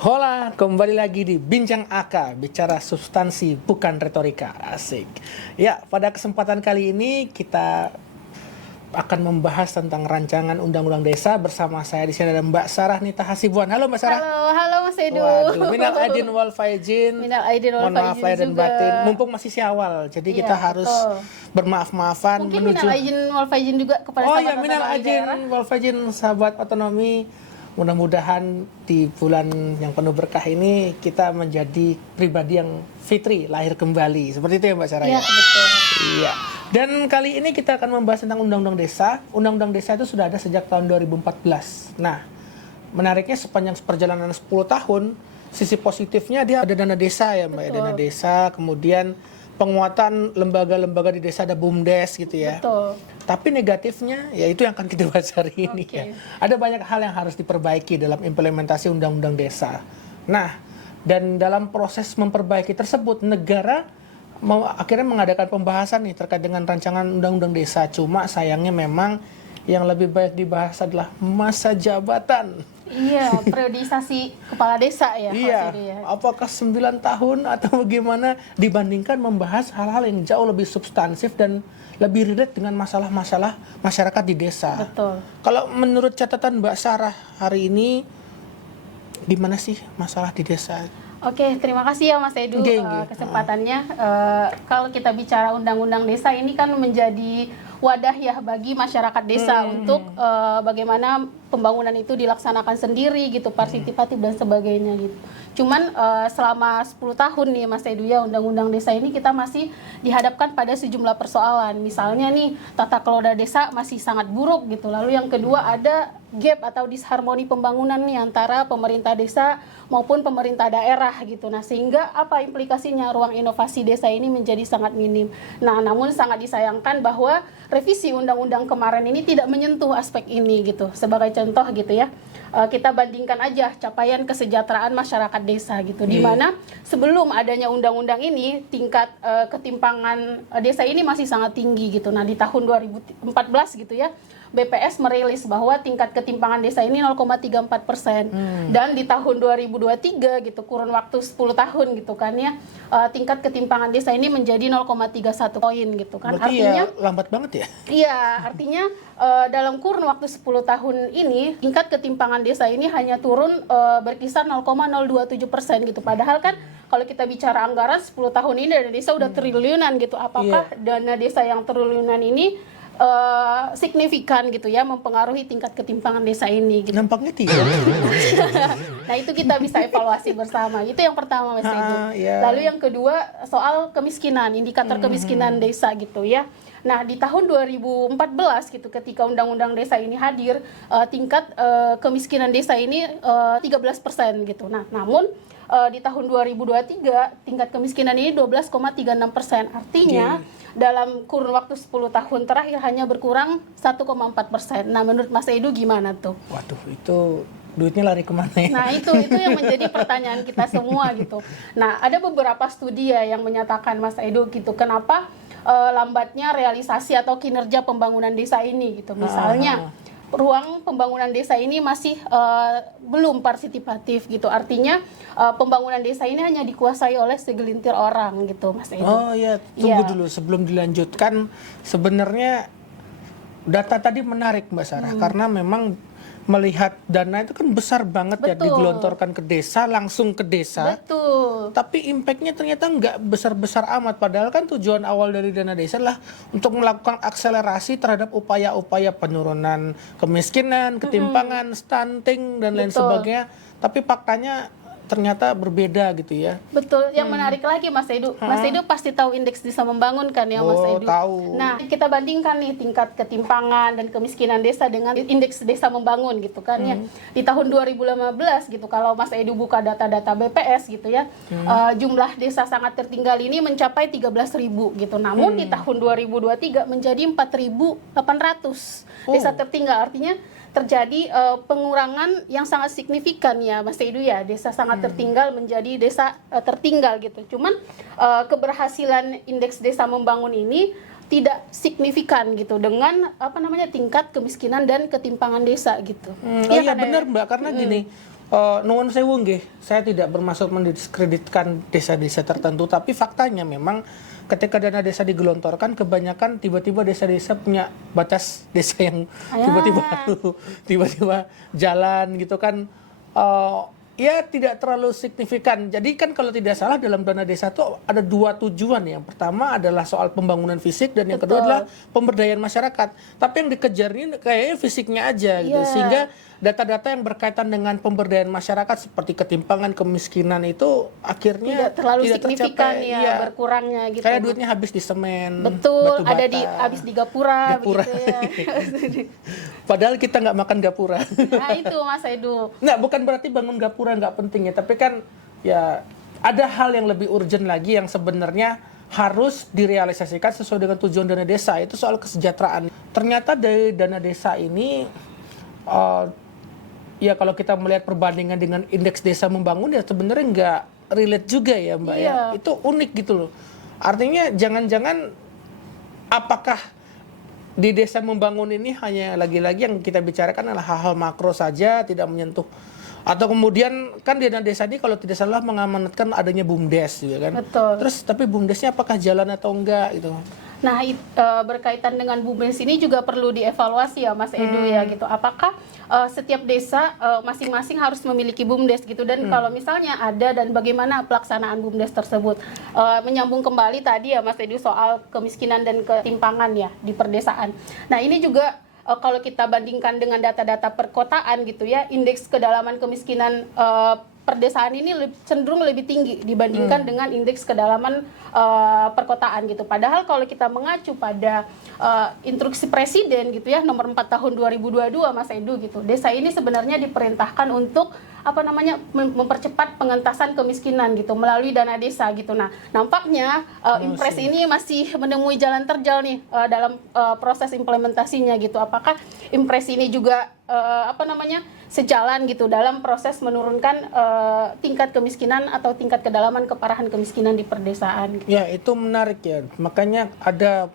Hola, kembali lagi di Bincang AK, bicara substansi bukan retorika, asik. Ya, pada kesempatan kali ini kita akan membahas tentang rancangan Undang-Undang Desa bersama saya di sini ada Mbak Sarah Nita Hasibuan. Halo Mbak Sarah. Halo Mas Edu. Waduh, minal aidin wal faizin. Minal aidin wal Mohon maaf faizin lahir dan juga. batin. Mumpung masih siawal, jadi Iya, kita harus betul. bermaaf-maafan Mungkin menuju. minal aidin wal faizin juga kepada Oh sahabat ya, minal otonomi aidin daerah. wal faizin sahabat otonomi. Mudah-mudahan di bulan yang penuh berkah ini kita menjadi pribadi yang fitri, lahir kembali. Seperti itu ya Mbak Sarah? Iya, betul. Iya. Dan kali ini kita akan membahas tentang Undang-Undang Desa. Undang-Undang Desa itu sudah ada sejak tahun 2014. Nah, menariknya sepanjang perjalanan 10 tahun, sisi positifnya dia ada dana desa ya Mbak. Betul. Dana desa, kemudian penguatan lembaga-lembaga di desa, ada BUMDes gitu ya. Betul. Tapi negatifnya, ya itu yang akan kita bahas hari ini Oke. ya. Ada banyak hal yang harus diperbaiki dalam implementasi Undang-Undang Desa. Nah, dan dalam proses memperbaiki tersebut, negara akhirnya mengadakan pembahasan nih terkait dengan rancangan Undang-Undang Desa. Cuma sayangnya memang yang lebih baik dibahas adalah masa jabatan. Iya, periodisasi kepala desa ya. Iya, Mas Edu ya. apakah 9 tahun atau bagaimana dibandingkan membahas hal-hal yang jauh lebih substansif dan lebih relate dengan masalah-masalah masyarakat di desa. Betul. Kalau menurut catatan Mbak Sarah hari ini, gimana sih masalah di desa? Oke, terima kasih ya Mas Edu Nggih, nggih. kesempatannya. Kalau kita bicara undang-undang desa ini kan menjadi wadah ya bagi masyarakat desa untuk bagaimana pembangunan itu dilaksanakan sendiri gitu, partisipatif dan sebagainya gitu. Cuman selama 10 tahun nih Mas Edu ya, undang-undang desa ini kita masih dihadapkan pada sejumlah persoalan. Misalnya nih tata kelola desa masih sangat buruk gitu. Lalu yang kedua ada gap atau disharmoni pembangunan nih antara pemerintah desa maupun pemerintah daerah gitu. Nah, sehingga apa implikasinya ruang inovasi desa ini menjadi sangat minim. Nah, namun sangat disayangkan bahwa revisi undang-undang kemarin ini tidak menyentuh aspek ini gitu. Sebagai contoh gitu ya, kita bandingkan aja capaian kesejahteraan masyarakat desa gitu, di mana sebelum adanya undang-undang ini tingkat ketimpangan desa ini masih sangat tinggi gitu. Nah, di tahun 2014 gitu ya, BPS merilis bahwa tingkat ketimpangan desa ini 0,34%. Dan di tahun 2023 gitu, kurun waktu 10 tahun gitu kan ya, tingkat ketimpangan desa ini menjadi 0,31 poin gitu kan. Berarti Artinya ya lambat banget ya? iya, artinya dalam kurun waktu 10 tahun ini tingkat ketimpangan desa ini hanya turun berkisar 0,027% gitu. Padahal kan kalau kita bicara anggaran 10 tahun ini dana desa udah triliunan gitu. Apakah dana desa yang triliunan ini signifikan gitu ya mempengaruhi tingkat ketimpangan desa ini gitu. Nampaknya tidak. Nah, itu kita bisa evaluasi bersama. Itu yang pertama Mas Edu. Iya. Lalu yang kedua soal kemiskinan, indikator kemiskinan desa gitu ya. Nah, di tahun 2014 gitu ketika undang-undang desa ini hadir, tingkat kemiskinan desa ini 13% gitu. Nah, namun di tahun 2023 tingkat kemiskinan ini 12,36%. Artinya dalam kurun waktu 10 tahun terakhir hanya berkurang 1,4%. Nah, menurut Mas Edu gimana tuh? Waduh, itu duitnya lari kemana ya? Nah, itu yang menjadi pertanyaan kita semua gitu. Nah, ada beberapa studi ya yang menyatakan Mas Edu gitu, kenapa lambatnya realisasi atau kinerja pembangunan desa ini gitu. Misalnya ruang pembangunan desa ini masih belum partisipatif gitu. Artinya pembangunan desa ini hanya dikuasai oleh segelintir orang gitu, Mas Edu. Oh iya, tunggu Iya. dulu sebelum dilanjutkan. Sebenarnya data tadi menarik Mbak Sarah, karena memang melihat dana itu kan besar banget ya, Betul. digelontorkan ke desa, langsung ke desa. Betul. Tapi impactnya ternyata nggak besar-besar amat. Padahal kan tujuan awal dari dana desa adalah untuk melakukan akselerasi terhadap upaya-upaya penurunan kemiskinan, ketimpangan, stunting, dan lain Betul. sebagainya. Tapi faktanya ternyata berbeda gitu ya. Betul, yang menarik lagi Mas Edu. Mas Edu pasti tahu indeks desa membangun kan ya Mas Oh, Edu. tahu. Nah, kita bandingkan nih tingkat ketimpangan dan kemiskinan desa dengan indeks desa membangun gitu kan ya. Di tahun 2015 gitu, kalau Mas Edu buka data-data BPS gitu ya, jumlah desa sangat tertinggal ini mencapai 13.000 gitu. Namun di tahun 2023 menjadi 4.800 desa tertinggal. Artinya terjadi pengurangan yang sangat signifikan ya Mas Edu ya, desa sangat tertinggal menjadi desa tertinggal gitu. Cuman keberhasilan indeks desa membangun ini tidak signifikan gitu dengan tingkat kemiskinan dan ketimpangan desa gitu. Iya benar Mbak, karena gini, nuwun sewu nggih, saya tidak bermaksud mendiskreditkan desa-desa tertentu, tapi faktanya memang ketika dana desa digelontorkan, kebanyakan tiba-tiba desa-desa punya batas desa yang tiba-tiba jalan gitu kan. Ya tidak terlalu signifikan. Jadi kan kalau tidak salah dalam dana desa itu ada 2 tujuan. Yang pertama adalah soal pembangunan fisik dan yang kedua adalah pemberdayaan masyarakat. Tapi yang dikejar ini kayaknya fisiknya aja gitu. Sehingga data-data yang berkaitan dengan pemberdayaan masyarakat seperti ketimpangan, kemiskinan itu akhirnya tidak terlalu tidak signifikan tercapai. ya berkurangnya gitu. Kayak duitnya habis di semen, betul, batu ada bata, habis di gapura. Begitu ya. Padahal kita nggak makan gapura. Nah itu Mas Edu. Nggak, bukan berarti bangun gapura nggak penting ya, tapi kan ya ada hal yang lebih urgent lagi yang sebenarnya harus direalisasikan sesuai dengan tujuan dana desa, itu soal kesejahteraan. Ternyata dari dana desa ini ya kalau kita melihat perbandingan dengan indeks desa membangun ya sebenarnya nggak relate juga ya Mbak ya. Itu unik gitu loh. Artinya jangan-jangan apakah di desa membangun ini hanya lagi-lagi yang kita bicarakan adalah hal-hal makro saja, tidak menyentuh, atau kemudian kan di dana desa ini kalau tidak salah mengamanatkan adanya BUMDes gitu kan. Betul. Terus tapi BUMDesnya apakah jalan atau enggak gitu. Nah, berkaitan dengan BUMDes ini juga perlu dievaluasi ya Mas Edu ya gitu. Apakah setiap desa masing-masing harus memiliki BUMDes gitu, dan kalau misalnya ada dan bagaimana pelaksanaan BUMDes tersebut. Menyambung kembali tadi ya Mas Edu soal kemiskinan dan ketimpangan ya di perdesaan. Nah, ini juga kalau kita bandingkan dengan data-data perkotaan gitu ya, indeks kedalaman kemiskinan perdesaan ini cenderung lebih tinggi dibandingkan dengan indeks kedalaman perkotaan gitu. Padahal kalau kita mengacu pada instruksi presiden gitu ya nomor 4 tahun 2022 Mas Edu gitu, desa ini sebenarnya diperintahkan untuk mempercepat pengentasan kemiskinan gitu melalui dana desa gitu. Nah, nampaknya Impres ini masih menemui jalan terjal nih dalam proses implementasinya gitu. Apakah Impres ini juga sejalan gitu dalam proses menurunkan tingkat kemiskinan atau tingkat kedalaman keparahan kemiskinan di perdesaan gitu. Ya, itu menarik ya. Makanya ada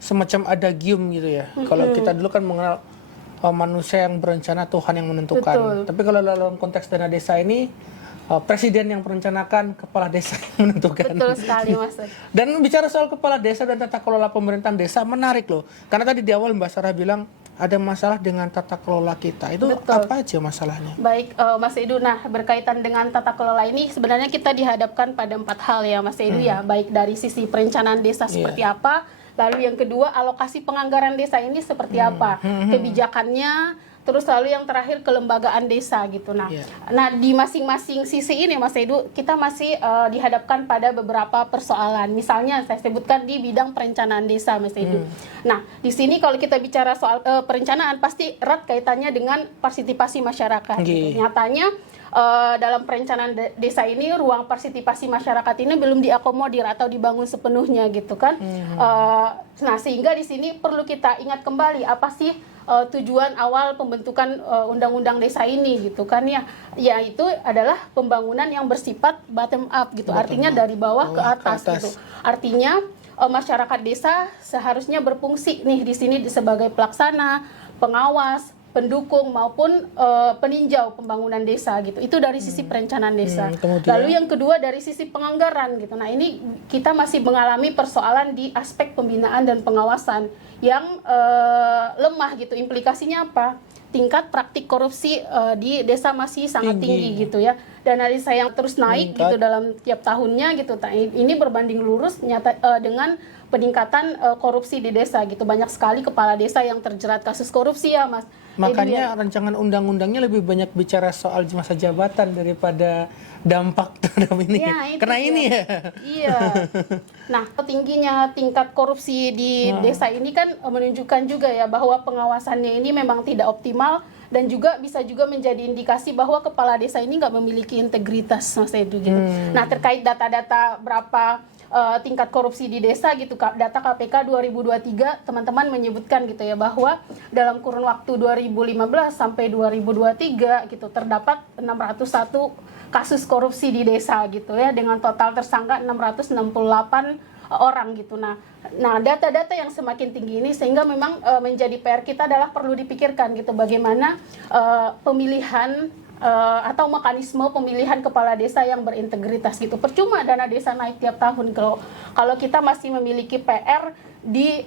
semacam adagium gitu ya. Kalau kita dulu kan mengenal manusia yang berencana, Tuhan yang menentukan. Betul. Tapi kalau dalam konteks dana desa ini presiden yang merencanakan, kepala desa yang menentukan. Betul sekali Mas. Dan bicara soal kepala desa dan tata kelola pemerintahan desa menarik loh. Karena tadi di awal Mbak Sarah bilang ada masalah dengan tata kelola kita. Itu apa aja masalahnya? Baik Mas Edu, nah berkaitan dengan tata kelola ini sebenarnya kita dihadapkan pada 4 hal ya Mas Edu ya. Baik dari sisi perencanaan desa seperti apa, lalu yang kedua alokasi penganggaran desa ini seperti apa, kebijakannya, terus lalu yang terakhir kelembagaan desa gitu. Nah, nah di masing-masing sisi ini Mas Edu kita masih dihadapkan pada beberapa persoalan. Misalnya saya sebutkan di bidang perencanaan desa Mas Edu. Nah, di sini kalau kita bicara soal perencanaan pasti erat kaitannya dengan partisipasi masyarakat. Gitu. Nyatanya dalam perencanaan desa ini ruang partisipasi masyarakat ini belum diakomodir atau dibangun sepenuhnya gitu kan. Nah, sehingga di sini perlu kita ingat kembali apa sih tujuan awal pembentukan undang-undang desa ini gitu kan ya. Ya itu adalah pembangunan yang bersifat bottom up gitu. Artinya dari bawah ke atas gitu. Artinya masyarakat desa seharusnya berfungsi nih di sini sebagai pelaksana, pengawas, pendukung maupun peninjau pembangunan desa gitu. Itu dari sisi perencanaan desa. Lalu yang kedua dari sisi penganggaran gitu. Nah, ini kita masih mengalami persoalan di aspek pembinaan dan pengawasan yang lemah gitu. Implikasinya apa? Tingkat praktik korupsi di desa masih sangat tinggi gitu ya. Dana desa yang terus naik gitu dalam tiap tahunnya gitu. Ini berbanding lurus dengan peningkatan korupsi di desa gitu. Banyak sekali kepala desa yang terjerat kasus korupsi ya Mas. Makanya rancangan undang-undangnya lebih banyak bicara soal masa jabatan daripada dampak terhadap ini. Ya, karena ini ya. Iya. Nah, tingginya tingkat korupsi di desa ini kan menunjukkan juga ya bahwa pengawasannya ini memang tidak optimal dan juga bisa juga menjadi indikasi bahwa kepala desa ini nggak memiliki integritas Mas Edu gitu. Nah, terkait data-data berapa tingkat korupsi di desa gitu, data KPK 2023 teman-teman menyebutkan gitu ya bahwa dalam kurun waktu 2015 sampai 2023 gitu terdapat 601 kasus korupsi di desa gitu ya dengan total tersangka 668 orang gitu. Nah data-data yang semakin tinggi ini sehingga memang menjadi PR kita adalah perlu dipikirkan gitu bagaimana pemilihan atau mekanisme pemilihan kepala desa yang berintegritas gitu. Percuma dana desa naik tiap tahun kalau kita masih memiliki PR di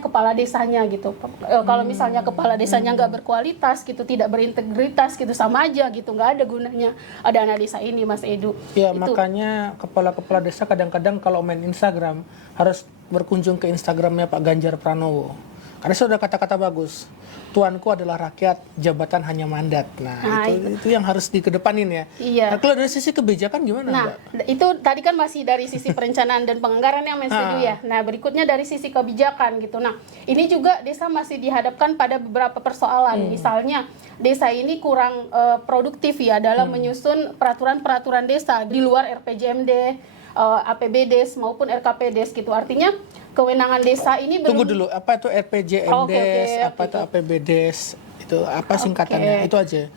kepala desanya gitu. Kalau misalnya kepala desanya nggak berkualitas gitu, tidak berintegritas gitu, sama aja gitu, nggak ada gunanya dana desa ini, Mas Edu. Ya, Itu. makanya kepala-kepala desa kadang-kadang kalau main Instagram harus berkunjung ke Instagramnya Pak Ganjar Pranowo. Karena sudah kata-kata bagus. Tuanku adalah rakyat, jabatan hanya mandat. Nah, itu yang harus dikedepanin ya. Iya. Nah, kalau dari sisi kebijakan gimana, Nah, Mbak? itu tadi kan masih dari sisi perencanaan dan penganggaran yang Mas Edu ya. Nah, berikutnya dari sisi kebijakan gitu. Nah, ini juga desa masih dihadapkan pada beberapa persoalan. Misalnya, desa ini kurang produktif ya dalam menyusun peraturan-peraturan desa di luar RPJMD, APBDes maupun RKPDes gitu. Artinya kewenangan desa ini Tunggu dulu, apa itu RPJMDes, apa itu APBDes, itu apa singkatannya? Itu aja.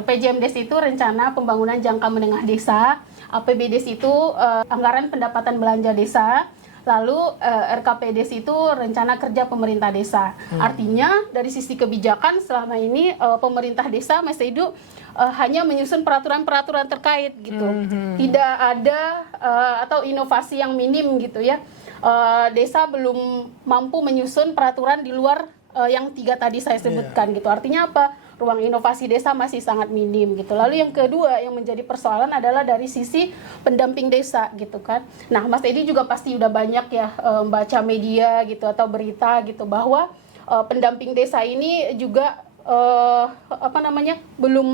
RPJMDes itu rencana pembangunan jangka menengah desa, APBDes itu anggaran pendapatan belanja desa, lalu RKPDes itu rencana kerja pemerintah desa. Artinya dari sisi kebijakan selama ini pemerintah desa Mas Edu hanya menyusun peraturan-peraturan terkait gitu. Tidak ada atau inovasi yang minim gitu ya. Desa belum mampu menyusun peraturan di luar yang 3 tadi saya sebutkan gitu. Artinya apa? Ruang inovasi desa masih sangat minim gitu. Lalu yang kedua yang menjadi persoalan adalah dari sisi pendamping desa gitu kan. Nah, Mas Edi juga pasti udah banyak ya baca media gitu atau berita gitu bahwa pendamping desa ini juga belum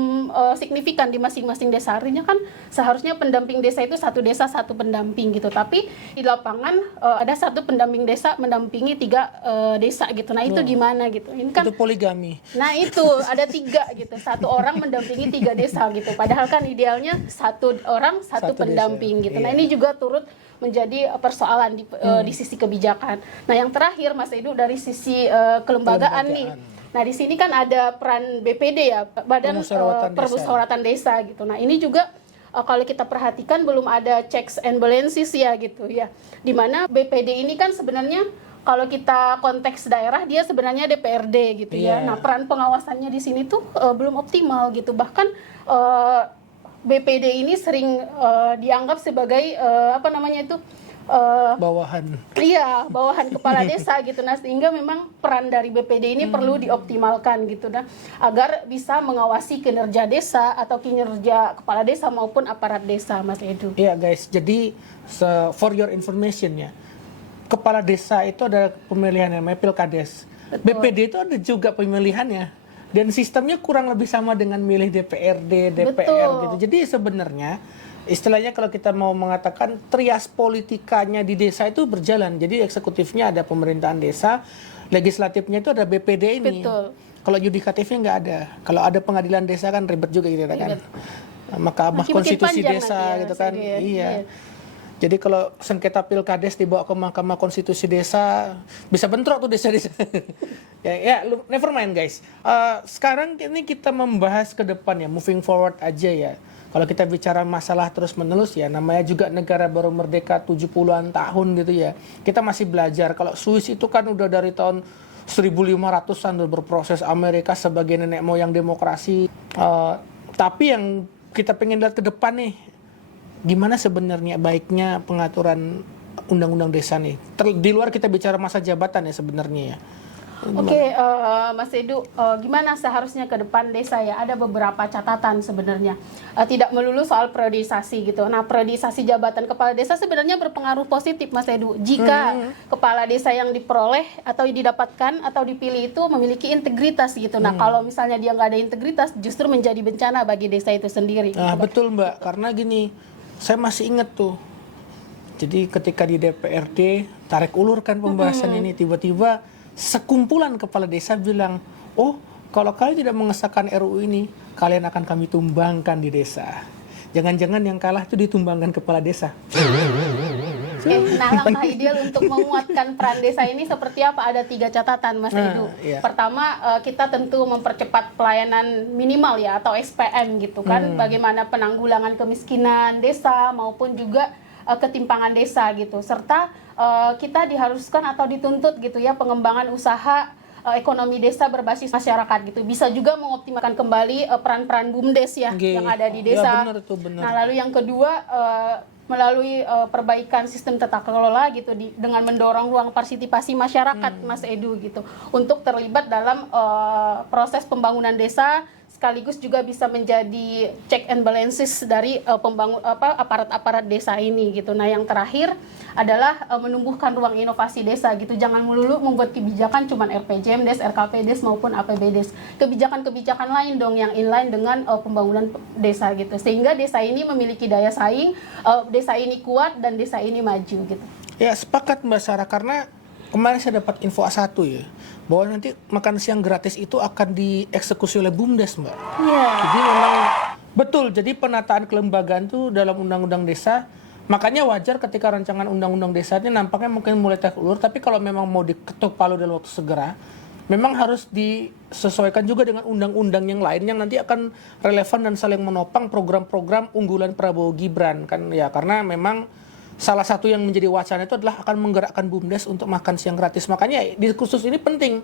signifikan di masing-masing desa. Artinya kan seharusnya pendamping desa itu satu desa satu pendamping gitu, tapi di lapangan ada satu pendamping desa mendampingi 3 desa gitu. Nah, itu gimana gitu? Ini kan Itu poligami. Nah, itu ada 3 gitu, satu orang mendampingi 3 desa gitu. Padahal kan idealnya satu orang satu pendamping desa. gitu. Nah, ini juga turut menjadi persoalan di sisi kebijakan. Nah, yang terakhir Mas Edu dari sisi kelembagaan nih. Nah, di sini kan ada peran BPD ya, Badan Permusyawaratan Desa gitu. Nah, ini juga kalau kita perhatikan belum ada checks and balances ya gitu ya. Di mana BPD ini kan sebenarnya kalau kita konteks daerah dia sebenarnya DPRD gitu ya. Nah, peran pengawasannya di sini tuh belum optimal gitu. Bahkan BPD ini sering dianggap sebagai bawahan. Iya, bawahan kepala desa gitu. Nah, sehingga memang peran dari BPD ini perlu dioptimalkan gitu nah, agar bisa mengawasi kinerja desa atau kinerja kepala desa maupun aparat desa, Mas Edu. Iya, guys. Jadi for your information ya. Kepala desa itu ada pemilihan namanya Pilkades. Betul. BPD itu ada juga pemilihannya. Dan sistemnya kurang lebih sama dengan milih DPRD, DPR Betul. gitu. Jadi sebenarnya istilahnya kalau kita mau mengatakan trias politikanya di desa itu berjalan. Jadi eksekutifnya ada pemerintahan desa, legislatifnya itu ada BPD ini. Betul. Kalau yudikatifnya nggak ada. Kalau ada pengadilan desa kan ribet juga gitu kan. Mahkamah Konstitusi Desa gitu kan. Iya. Jadi kalau sengketa pilkades dibawa ke Mahkamah Konstitusi Desa bisa bentrok tuh desa-desa. Never mind guys. Sekarang ini kita membahas ke depan ya, moving forward aja ya. Kalau kita bicara masalah terus-menerus ya, namanya juga negara baru merdeka 70-an tahun gitu ya. Kita masih belajar. Kalau Swiss itu kan udah dari tahun 1500-an udah berproses, Amerika sebagai nenek moyang demokrasi. Tapi yang kita pengen lihat ke depan nih, gimana sebenarnya baiknya pengaturan undang-undang desa nih. Di luar kita bicara masa jabatan ya sebenarnya ya. Oke, Mas Edu, gimana seharusnya ke depan desa ya? Ada beberapa catatan sebenarnya. Tidak melulu soal priorisasi gitu. Nah, priorisasi jabatan kepala desa sebenarnya berpengaruh positif, Mas Edu. Jika kepala desa yang diperoleh atau didapatkan atau dipilih itu memiliki integritas gitu. Nah, kalau misalnya dia nggak ada integritas, justru menjadi bencana bagi desa itu sendiri. Nah, betul Mbak. Karena gini, saya masih ingat tuh. Jadi ketika di DPRD, tarik ulur kan pembahasan ini, tiba-tiba sekumpulan kepala desa bilang, oh kalau kalian tidak mengesahkan RUU ini, kalian akan kami tumbangkan di desa. Jangan-jangan yang kalah itu ditumbangkan kepala desa. Oke, nah langkah ideal untuk menguatkan peran desa ini seperti apa? Ada 3 catatan, Mas Edu. Iya. Pertama, kita tentu mempercepat pelayanan minimal ya atau SPM gitu kan. Bagaimana penanggulangan kemiskinan desa maupun juga ketimpangan desa gitu. Serta kita diharuskan atau dituntut gitu ya pengembangan usaha ekonomi desa berbasis masyarakat gitu. Bisa juga mengoptimalkan kembali peran-peran BUMDes ya Oke. yang ada di Ya, desa. benar itu, benar. Nah, lalu yang kedua melalui perbaikan sistem tata kelola gitu dengan mendorong ruang partisipasi masyarakat Mas Edu gitu untuk terlibat dalam proses pembangunan desa, sekaligus juga bisa menjadi check and balances dari aparat-aparat desa ini gitu. Nah, yang terakhir adalah menumbuhkan ruang inovasi desa gitu. Jangan melulu membuat kebijakan cuman RPJMdes, RKPdes maupun APBdes. Kebijakan-kebijakan lain dong yang inline dengan pembangunan desa gitu. Sehingga desa ini memiliki daya saing, desa ini kuat dan desa ini maju gitu. Ya, sepakat Mbak Sarah, karena kemarin saya dapat info A1 ya, bahwa nanti makan siang gratis itu akan dieksekusi oleh BUMDes, Mbak. Iya. Jadi memang betul, jadi penataan kelembagaan itu dalam undang-undang desa, makanya wajar ketika rancangan undang-undang desanya nampaknya mungkin mulai tarik ulur, tapi kalau memang mau diketuk palu dalam waktu segera, memang harus disesuaikan juga dengan undang-undang yang lain yang nanti akan relevan dan saling menopang program-program unggulan Prabowo Gibran kan ya, karena memang salah satu yang menjadi wacana itu adalah akan menggerakkan BUMDes untuk makan siang gratis. Makanya diskursus ini penting.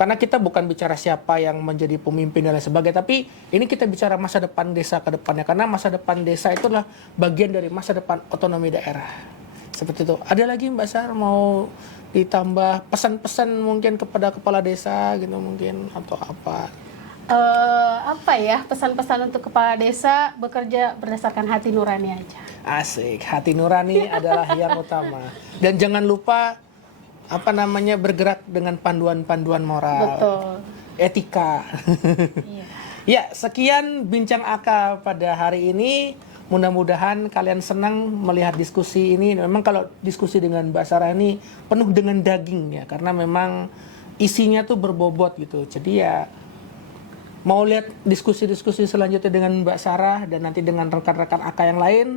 Karena kita bukan bicara siapa yang menjadi pemimpin dan lain sebagainya, tapi ini kita bicara masa depan desa ke depannya. Karena masa depan desa itu adalah bagian dari masa depan otonomi daerah. Seperti itu. Ada lagi Mbak Sar mau ditambah pesan-pesan mungkin kepada kepala desa gitu mungkin atau apa? Apa ya pesan-pesan untuk kepala desa, bekerja berdasarkan hati nurani aja. Asik, hati nurani adalah yang utama. Dan jangan lupa bergerak dengan panduan-panduan moral. Betul. Etika. Iya. Ya, sekian bincang AK pada hari ini. Mudah-mudahan kalian senang melihat diskusi ini. Memang kalau diskusi dengan Mbak Sarah ini penuh dengan daging ya, karena memang isinya tuh berbobot gitu. Jadi ya mau lihat diskusi-diskusi selanjutnya dengan Mbak Sarah dan nanti dengan rekan-rekan AK yang lain,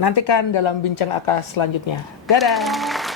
nantikan dalam bincang AK selanjutnya. Dadah!